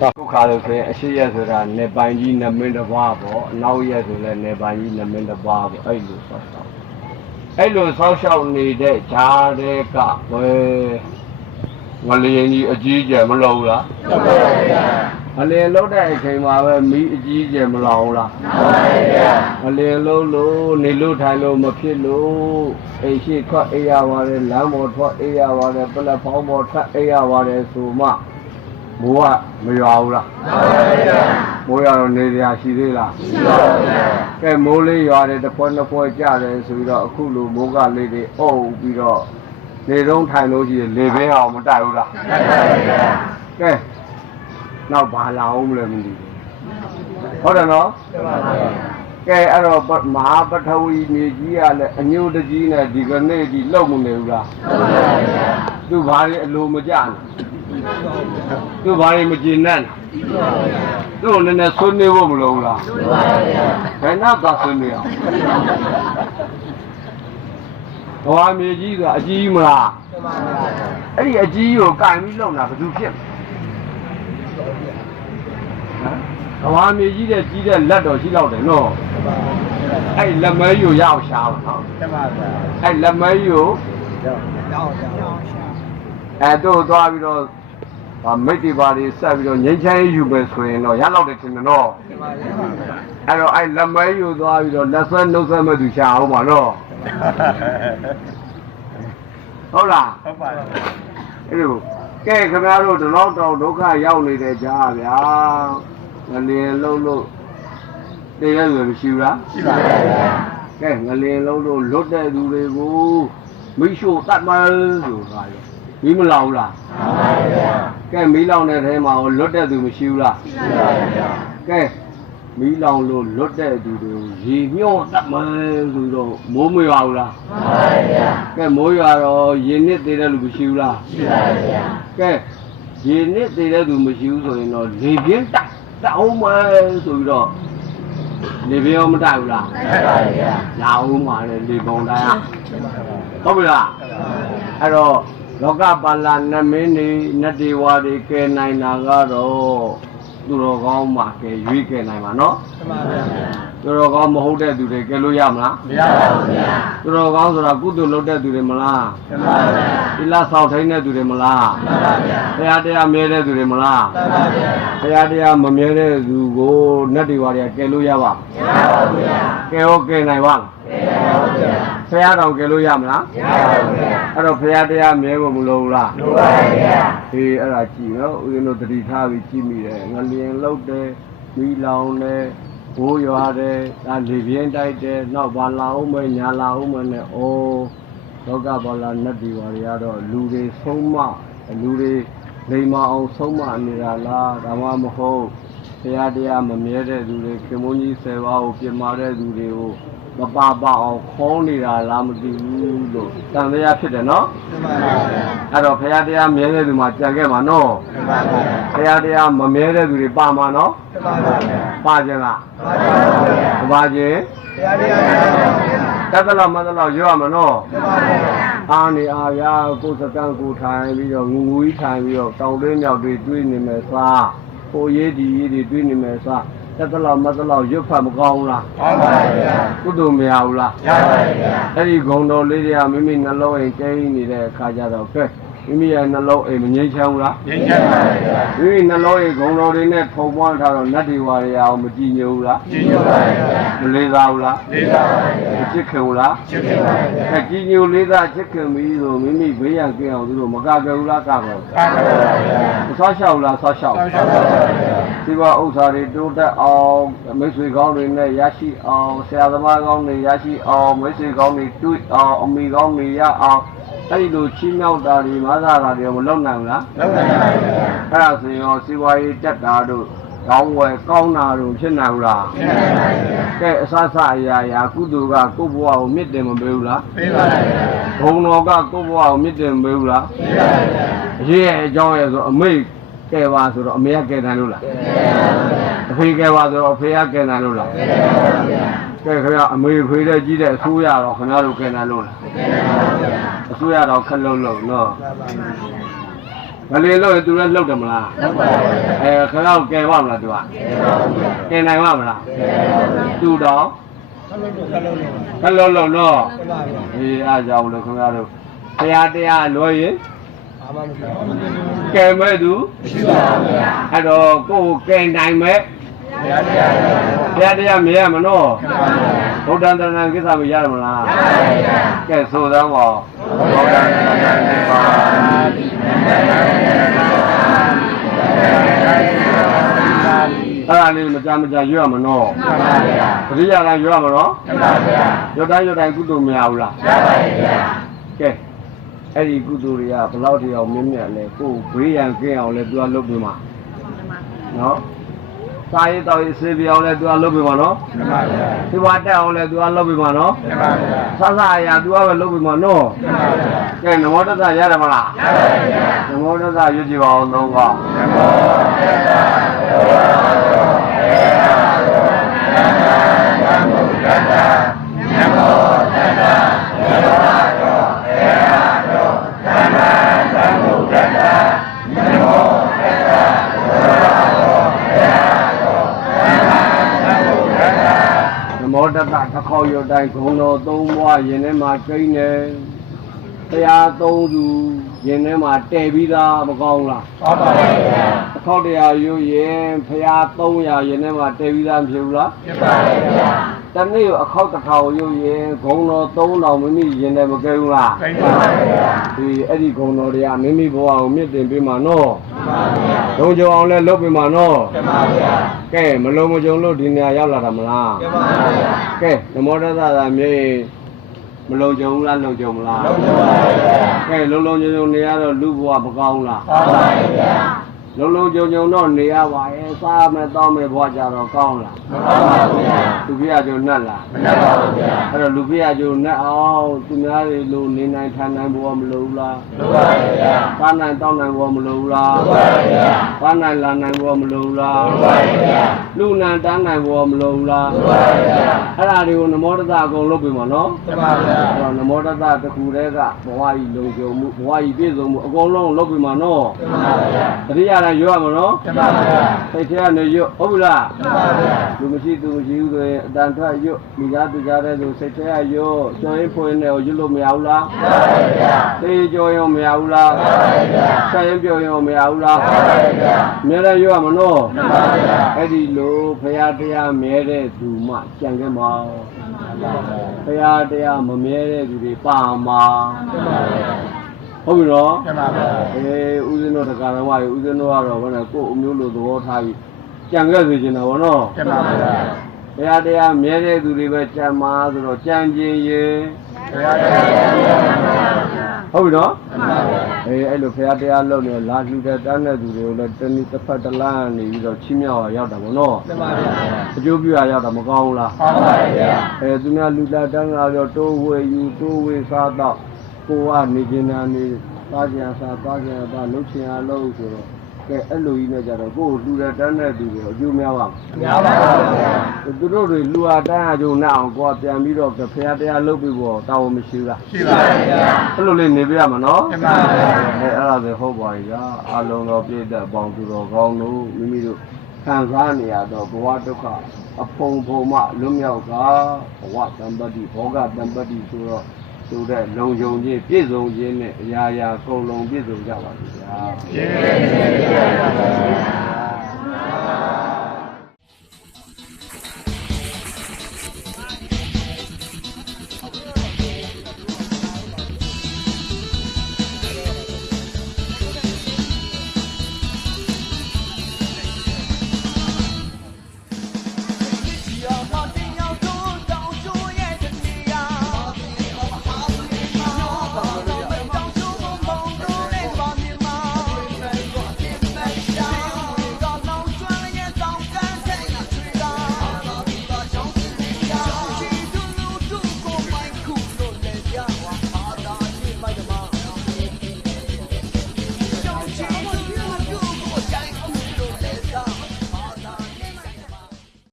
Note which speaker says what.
Speaker 1: ဒုက္ခလို့ဆိုရင်အရှိရက်ဆိုတာနေပိုင်ကြီးနမင်းတစ်ပါးပေါ့အနောက်ရက်ဆိုလည်းနေပိုင်ကြီးနမင်းတစ်ပါးပေါ့အဲ့လိုဆောက်ရှောက်အဲ့လိုဆောက်ရှောက်နေတဲ့ဂျားတဲ့ကဘယ်ငလျင်ကြီးအကြီးကျယ်မလို့လား
Speaker 2: ဟုတ်ပါဗျာ
Speaker 1: ငလျင်လုံးတဲ့အချိန်မှာပဲမီးအကြီးကျယ်မလောင်လား
Speaker 2: ဟုတ်ပါဗျာ
Speaker 1: ငလျင်လုံးလို့နေလို့ထိုင်လို့မဖြစ်လို့အိမ်ရှိထွက်အိပ်ရပါတယ်လမ်းပေါ်ထွက်အိပ်ရပါတယ်ပလက်ဖောင်းပေါ်ထွက်အိပ်ရပါတယ်ဆိုမှ မိုးကမရွာဘူးလား
Speaker 2: ဟုတ်ပါဗျာ
Speaker 1: မိုးရတော့နေရရှိသေးလား
Speaker 2: ရှိပါဗျာ
Speaker 1: ကဲမိုးလေးရွာတယ်တစ်ဖွဲနှစ်ဖွဲကြတယ်ဆိုပြီးတော့အခုလိုမိုးကလေးတွေအုပ်ပြီးတော့နေတော့ထိုင်လို့ရှိရင်လေပင်အောင်မတိုက်ဘူးလား
Speaker 2: ဟုတ်ပါဗျာ
Speaker 1: ကဲနောက်ဘာလာအောင်မလဲမသိဘူးဟုတ်တယ်နော်
Speaker 2: ဟုတ်ပါဗျာ
Speaker 1: ကဲအဲ့တော့ပမဟာပထဝီမြေကြီးကလည်းအညိုတကြီးနဲ့ဒီကနေ့ဒီလောက်မနေဘူးလား
Speaker 2: ဟုတ်ပါဗျာ
Speaker 1: သူဘာတွေအလိုမကျနဲ့ သူဘာတွေမကျင်နဲ့သူ့နည်းနည်းဆွနေဖို့မလိုဘူးလား
Speaker 2: ဟုတ်ပါဗျာ
Speaker 1: ဘယ်တော့သာဆွနေအောင်ဘဝမြေကြီးကအကြီးမလား
Speaker 2: ဟုတ်ပါဗျာ
Speaker 1: အဲ့ဒီအကြီးကိုကင်ပြီးလုံတာဘယ်သူဖြစ်ဟမ်ဘဝမြေကြီးတဲ့ကြီးတဲ့လက်တော်ရှိတော့တယ်နော်အဲ့ဒီလက်မဲကြီးကိုရအောင်ရှားပါနော်
Speaker 2: ဟုတ်ပါဗျာ
Speaker 1: အဲ့လက်မဲကြီးကို
Speaker 2: ကြောက်ကြောက်ကြောက်
Speaker 1: အဲ့တို့သွားပြီးတော့ ဗာမိတ်တွေပါတွေဆက်ပြီးတော့ငိမ့်ချမ်းရေးယူမယ်ဆိုရင်တော့ရတော့တယ်ထင်တယ်နော်
Speaker 2: ဟုတ်ပါဗျာ
Speaker 1: အဲ့တော့အဲ့လက်မဲယူသွားပြီးတော့လက်ဆွဲနှုတ်ဆက်မဲ့သူရှာအောင်ပါနော်ဟုတ်လား
Speaker 2: ဟုတ်ပါဗျာ
Speaker 1: အဲ့လိုကဲခင်ဗျားတို့ဒီလောက်တော့ဒုက္ခရောက်နေတဲ့ကြားဗျာငလင်လုံးလို့တရားရွယ်မရှိဘူးလား
Speaker 2: ရှိပါဗျာ
Speaker 1: ကဲငလင်လုံးလို့လွတ်တဲ့သူတွေကိုမိရှို့တတ်မှန်းဆိုတာလေ မီးမလောင်ဘူးလား
Speaker 2: ဟုတ်ပါဗျာ
Speaker 1: ကဲမီးလောင်တဲ့ထဲမှာဟိုလွတ်တဲ့သူမရှိဘူးလား
Speaker 2: ရှိပါဗျာ
Speaker 1: ကဲမီးလောင်လို့လွတ်တဲ့သူတွေကိုရေညှော့တတ်မှန်းဆိုတော့မိုးမရွာဘူးလား
Speaker 2: ဟုတ်ပါဗျာ
Speaker 1: ကဲမိုးရွာတော့ရေနစ်သေးတဲ့လူမရှိဘူးလား
Speaker 2: ရှိပါဗျာ
Speaker 1: ကဲရေနစ်သေးတဲ့သူမရှိဘူးဆိုရင်တော့လေပြင်းတက်တအောင်မဲဆိုပြီးတော့လေပြင်းရောမတက်ဘူးလား
Speaker 2: ဟုတ်ပါဗျာ
Speaker 1: လာအောင်ပါလေလေပုံတိုင်းဟုတ်ပြီလားအဲ့တော့ လောကပါဠနမင်းနေနတ်ဒေဝတွေကဲနိုင်တာကတော့သူတော်ကောင်းမှာကဲရွေးကဲနိုင်မှာနော်
Speaker 2: ဟုတ်ပါဗျာ
Speaker 1: သူတော်ကောင်းမဟုတ်တဲ့သူတွေကဲလို့ရမလား
Speaker 2: မရပါဘူးဗျာ
Speaker 1: သူတော်ကောင်းဆိုတာကုသိုလ်လုပ်တဲ့သူတွေမလား
Speaker 2: ဟုတ်ပါဗျာ
Speaker 1: သီလဆောင်ထိုင်တဲ့သူတွေမလား
Speaker 2: ဟုတ်ပါဗျာ
Speaker 1: ဘုရားတရားမြဲတဲ့သူတွေမလား
Speaker 2: ဟုတ်ပါဗျာ
Speaker 1: ဘုရားတရားမမြဲတဲ့သူကိုနတ်တွေဝါတွေကယ်လို့ရပါ
Speaker 2: မရပါဘူးဗျာ
Speaker 1: ကယ်ရောကယ်နိုင်ပါလား
Speaker 2: မရပါဘူးဗျာ
Speaker 1: ဘုရားတော်ကယ်လို့ရမလား
Speaker 2: မရပါဘူးဗျာ
Speaker 1: အဲ့တော့ဘုရားတရားမြဲဖို့မလိုဘူးလား
Speaker 2: လိုပါဗျာ
Speaker 1: ဟေးအဲ့ဒါကြည့်နော်ဦးဇင်းတို့တတိထားပြီးကြည့်မိတယ်ငလျင်လောက်တယ်မိလောင်တယ်ဘိုးရွာတယ်ဒါလေပြင်းတိုက်တယ်နောက်ဘာလာအောင်မဲညာလာအောင်မဲနဲ့ဩလောကဘာလာနတ်ဒီဝါတွေကတော့လူတွေဆုံးမလူတွေလိမ္မာအောင်ဆုံးမနေတာလားဒါမှမဟုတ်ဘုရားတရားမမြဲတဲ့သူတွေခင်မုန်းကြီးဆယ်ပါးကိုပြင်မာတဲ့သူတွေကို မပါပါအောင်ခေါင်းနေတာလားမသိဘူးလို့တန်တရားဖြစ်တယ်နော်
Speaker 2: ဟုတ်ပါဗျာ
Speaker 1: အဲ့တော့ဘုရားတရားမြဲတဲ့သူမှာကြံခဲ့မှာနော်
Speaker 2: ဟုတ်ပါဗျာ
Speaker 1: ဘုရားတရားမမြဲတဲ့သူတွေပါမှာနော်
Speaker 2: ဟုတ်ပါဗျာ
Speaker 1: ပါခြင်းလား
Speaker 2: ဟုတ်ပါဗျာ
Speaker 1: မပါခြင်း
Speaker 2: တရားတရားရပါဗျာ
Speaker 1: တတ်သလားမတ်သလားရွတ်ရမှာနော်
Speaker 2: ဟုတ်ပါဗျာ
Speaker 1: အာနေအာရကိုယ်စကံကိုထိုင်ပြီးတော့ငူငူကြီးထိုင်ပြီးတော့တောင်တွင်းမြောက်တွေတွေးနေမယ်စားကိုရေးဒီရေးတွေတွေးနေမယ်စား တတ်သလားမတ်သလားရွတ်ဖတ်မကောင်းဘူးလား
Speaker 2: ဟုတ်ပါဗျာ
Speaker 1: ကုသိုလ်မရဘူးလား
Speaker 2: ရပါဗျာ
Speaker 1: အဲ့ဒီဂုံတော်လေးတွေကမိမိနှလုံးအိမ်ကျင်းနေတဲ့အခါကျတော့ကဲ မိမိရဲ့နှလုံးအိမ်မငြိမ်းချမ်းဘူးလား
Speaker 2: ငြိမ်းချမ်းပါဗျာ
Speaker 1: မိမိနှလုံးအိမ်ဂုံတော်တွေနဲ့ထုံပွားထားတော့နတ်တွေဝါတွေအောင်မကြည်ညိုဘူးလား
Speaker 2: ကြည်ညိုပါဗျာ
Speaker 1: မလေးစားဘူးလား
Speaker 2: လေးစားပါဗျာ
Speaker 1: မချစ်ခင်ဘူးလား
Speaker 2: ချစ်ခင်ပါဗျာ
Speaker 1: အဲကြည်ညိုလေးစားချစ်ခင်ပြီးဆိုမိမိဘေးရန်ကင်းအောင်သူတို့မကကြဘူးလားကကြဘူး
Speaker 2: ကားပါဗျာ
Speaker 1: မဆောက်ရှောက်လားဆောက်ရှောက်
Speaker 2: ဆောက်ရှောက်ပါဗျာ
Speaker 1: ဒီဘဥစ္စာတွေတိုးတက်အောင်မိတ်ဆွေကောင်းတွေနဲ့ရရှိအောင်ဆရာသမားကောင်းတွေရရှိအောင်မိတ်ဆွေကောင်းတွေတွေ့အောင်အမိကောင်းတွေရအောင် အဲ့ဒီလိုချင်းမြောက်တာတွေမဆာတာတွေမလုပ်နိုင်ဘူးလား
Speaker 2: လုံးနိုင်ပါဗျာ
Speaker 1: အဲ့ဒါဆိုရင်ရောစီဝါရေးတက်တာတို့ကောင်းဝယ်ကောင်းတာတို့ဖြစ်နိုင်ဘူးလား
Speaker 2: ဖြစ်နိုင်ပါဗျာ
Speaker 1: ကဲအစစအရာရာကုသိုလ်ကကိုယ့်ဘဝကိုမြင့်တင်မပေးဘူးလား
Speaker 2: ပေးပါဗျာ
Speaker 1: ဘုံတော်ကကိုယ့်ဘဝကိုမြင့်တင်မပေးဘူးလား
Speaker 2: ပေးပါဗျာ
Speaker 1: အရေးရဲ့အကြောင်းရဲ့ဆိုအမေကဲပါဆိုတော့အမေကကဲနိုင်လို့လား
Speaker 2: ပေးပါဗျာ
Speaker 1: အဖေကဲပါဆိုတော့အဖေကကဲနိုင်လို့လား
Speaker 2: ပေးပါဗျာ
Speaker 1: ကဲခင်ဗျအမေဖေတဲ့ကြီးတဲ့အဆိုးရတော့ခင်ဗျားတို့ကဲနိုင်လို့လား
Speaker 2: ပေးပါဗျာ
Speaker 1: အဆိုးရတော့ခက်လုံးလုံးနော်
Speaker 2: ပါပါ
Speaker 1: ကမလင်းလို့သူလည်းလှုပ်တယ်မလား
Speaker 2: လောက်ပါဗျာ
Speaker 1: အဲခရောက်ကယ်ပါမလားသူက
Speaker 2: ကဲပါဗျာ
Speaker 1: ကယ်နိုင်ပါမလား
Speaker 2: ကဲပါဗျာ
Speaker 1: သူတော့
Speaker 3: ခလုံးလို့ခလုံးလို့
Speaker 1: ခလုံးလုံးတော့
Speaker 3: ပြပါဗျာ
Speaker 1: အေးအားကြောင့်လို့ခင်ဗျားတို့တရားတရားလွှဲရင်
Speaker 3: အာမမရှိဘူး
Speaker 1: ကယ်မဲ့သူ
Speaker 2: ရှိပါဗျာ
Speaker 1: အဲ့တော့ကိုယ်ကယ်နိုင်မဲ့
Speaker 2: ဘုရားတရားပါဗျာ
Speaker 1: တရားတရားမြင်ရမနော်
Speaker 2: ကဲပါဗျာ
Speaker 1: ဘုဒ္ဓံတရဏံကိစ္စမရရမလား
Speaker 2: ရပါဗျာ
Speaker 1: ကဲဆိုသမ်းပါဘုဒ္ဓံတရဏံကိစ္စအဲ့ဒါလေးမကြမကြရွတ်ရမနော်
Speaker 2: ရပါဗျာ
Speaker 1: တတိယတိုင်းရွတ်ရမနော်
Speaker 2: ရပါဗျာ
Speaker 1: ရွတ်တိုင်းရွတ်တိုင်းကုသိုလ်မရဘူးလား
Speaker 2: ရပါဗျာ
Speaker 1: ကဲအဲ့ဒီကုသိုလ်တွေကဘယ်လောက်တည်းအောင်မြင့်မြတ်လဲကိုယ်ဘေးရန်ကင်းအောင်လဲသူကလုပ်ပေးမှာနော် စားရေးတောက်ရေးဆေးပြောင်းလဲသူကလုပ်ပေးမှာနော်
Speaker 3: ပြပါဗျာ
Speaker 1: ဒီဘဝတက်အောင်လဲသူကလုပ်ပေးမှာနော်
Speaker 3: ပြပါဗျာ
Speaker 1: ဆဆအရာသူကပဲလုပ်ပေးမှာနော်
Speaker 3: ပြပါဗျာ
Speaker 1: ကဲနမောတသရတယ်မလား
Speaker 2: ရပါဗျာ
Speaker 1: နမောတသရွတ်ကြည့်ပါအောင်သုံးကောင်း
Speaker 3: နမောတတ္တသောအေဟာသောသမ္မာသမ္ဗုဒ္ဓတ္တနမောတတ္တသောသောအေဟာသောသမ္မာသမ္ဗုဒ္ဓတ္တနမောတတ္တသောသောအေဟာသောသမ္မာသမ္ဗုဒ္ဓတ္တ
Speaker 1: နမောတသတစ်ခေါ က်ရွတ်တိုင်းဂုံတော်သုံးဘွားယင်ထဲမှာကျိန်းတယ်တရားသုံးသူယင်ထဲမှာတည်ပြီးသားမကောင်းလား
Speaker 3: ဟောပါဗျာ
Speaker 1: အခေါက်တရားရွရင်ဖရာ300ရင်ထဲမှာတည်ပြီးသားမဖြစ်ဘူးလား
Speaker 3: ပြပါဗျာ
Speaker 1: တနေ့ကိုအခေါက်တစ်ထောင်ရွရင်ဂုံတော်3000မိမိရင်ထဲမကဲဘူးလား
Speaker 3: ပြပါဗျာ
Speaker 1: ဒီအဲ့ဒီဂုံတော်တွေကမိမိဘဝကိုမြင့်တင်ပေးမှာနော်
Speaker 3: ပြပါဗျာ
Speaker 1: လုံကြုံအောင်လဲလုပ်ပေးမှာနော်
Speaker 3: ပြပါဗျာ
Speaker 1: ကဲမလုံမကြုံလို့ဒီနေရာရောက်လာတာမလား
Speaker 3: ပြပါဗျာ
Speaker 1: ကဲနမောတသသာမြေမလုံကြုံဘူးလားလုံကြုံမလား
Speaker 3: လုံးစုံပါဗျာ
Speaker 1: ကဲလုံလုံကြုံကြုံနေရတော့လူဘဝမကောင်းလား
Speaker 3: ဟောပါဗျာ
Speaker 1: လုံလုံကြုံကြုံတော့နေရပါရဲ့စားမယ်တောင်းမယ်ဘဝကြတော့ကောင်းလား
Speaker 3: မကောင်းပါဗျာ
Speaker 1: လူပြရကျုံနဲ့လား
Speaker 3: မနှက်ပါဘူးဗျာ
Speaker 1: အဲ့တော့လူပြရကျုံနဲ့အောင်သူများတွေလိုနေနိုင်ထိုင်နိုင်ဘဝမလိုဘူးလား
Speaker 3: လိုပါဗျာ
Speaker 1: စားနိုင်တောင်းနိုင်ဘဝမလိုဘူးလား
Speaker 3: လိုပါဗျာ
Speaker 1: စားနိုင်လာနိုင်ဘဝမလိုဘူးလား
Speaker 3: လိုပါဗျာ
Speaker 1: လူနန်တန်းနိုင်ဘဝမလိုဘူးလား
Speaker 3: လိုပါဗျာ
Speaker 1: အဲ့ဒါတွေကိုနမောတသအကုန်လုပ်ပြီမနော်
Speaker 3: ပြပါဗျာ
Speaker 1: အဲ့တော့နမောတသတစ်ခုတည်းကဘဝကြီးလုံခြုံမှုဘဝကြီးပြည့်စုံမှုအကုန်လုံးလုပ်ပြီမနော်
Speaker 3: ပြပါဗျာ
Speaker 1: တတိယတိုင်းရွတ်ရမနော်
Speaker 3: ပြပါဗျာ
Speaker 1: စိတ်ထဲကနေရွတ်ဟုတ်ပြီလား
Speaker 3: ပြပါဗျာ
Speaker 1: လူမရှိသူမရှိဘူးဆိုရင်အတန်ထွက်ရွတ်မိသားစုကြားတဲ့ဆိုစိတ်ထဲကရွတ်ကျောင်းရင်ဖွင့်နေကိုရွတ်လို့မရဘူးလား
Speaker 3: ပြပါဗျာ
Speaker 1: သိကြောရင်မရဘူးလား
Speaker 3: ပြပါဗျာ
Speaker 1: ဆက်ရင်ပြောရင်မရဘူးလား
Speaker 3: ပြပါဗျာ
Speaker 1: အများလည်းရွတ်ရမနော်
Speaker 3: ပြပါဗျာ
Speaker 1: အဲ့ဒီလိုဖရာတရားမြဲတဲ့သူမှကြံခဲ့မှာ
Speaker 3: ပြပါဗျာ
Speaker 1: ဖရာတရားမမြဲတဲ့သူတွေပါမှာ
Speaker 3: ပြပါဗျာ
Speaker 1: ဟုတ်ပြီနော်
Speaker 3: ပြပါဗျာ
Speaker 1: အေးဦးဇင်းတို့တရားတော်ကဦးဇင်းတို့ကတော့ဘာလဲကိုယ်အမျိုးလိုသဘောထားပြီးကြံခဲ့စေချင်တာဗောနော်
Speaker 3: ပြပါဗျာ
Speaker 1: ဘုရားတရားမြဲတဲ့သူတွေပဲကြံမှာဆိုတော့ကြံခြင်းရေ
Speaker 3: ဘုရားတရားပြပါဗျာ
Speaker 1: ဟုတ်ပြီနော်
Speaker 3: ပြပါဗျာ
Speaker 1: အေးအဲ့လိုဘုရားတရားလုပ်နေလာလှူတဲ့တန်းတဲ့သူတွေကိုလည်းတနည်းတစ်ဖက်တစ်လမ်းနေပြီးတော့ချီးမြှောက်ရရောက်တာဗောနော်
Speaker 3: ပြပါဗျာ
Speaker 1: အကျိုးပြုရရောက်တာမကောင်းဘူးလား
Speaker 3: ဟောပါဗျာ
Speaker 1: အဲသူများလူလာတန်းလာတော့တိုးဝေယူတိုးဝေစားတော့ ကိုကနေကျင်နာနေစားကြံစားစားကြံစားလှုပ်ချင်အားလှုပ်ဆိုတော့ကဲအဲ့လိုကြီးနဲ့ကြတော့ကိုယ်လူတဲ့တန်းတဲ့သူတွေအကျိုးများပါ
Speaker 3: များပါဗျာ
Speaker 1: သူတို့တွေလူအားတန်းအကျိုးနဲ့အောင်ကိုယ်ပြန်ပြီးတော့ဖះတရားလုပ်ပြီးတော့တောင်းမရှိဘူးလား
Speaker 3: ရှိပါဗျာ
Speaker 1: အဲ့လိုလေးနေပြရမှာနော်
Speaker 3: ပြပါဗျာ
Speaker 1: အဲအဲ့ဒါဆိုဟုတ်ပါပြီဗျာအလုံးတော်ပြည့်တဲ့ပေါင်းသူတော်ကောင်းတို့မိမိတို့ခံစားနေရတော့ဘဝဒုက္ခအဖုံဖုံမှလွတ်မြောက်ကဘဝတံပတ္တိဘောဂတံပတ္တိဆိုတော့ ဆိုတဲ့လုံခြုံခြင်းပြည့်စုံခြင်းနဲ့အရာရာကုန်လုံးပြည့်စုံကြပါစေဗျာ
Speaker 3: ကျေးဇူးတင်ပါဗျာ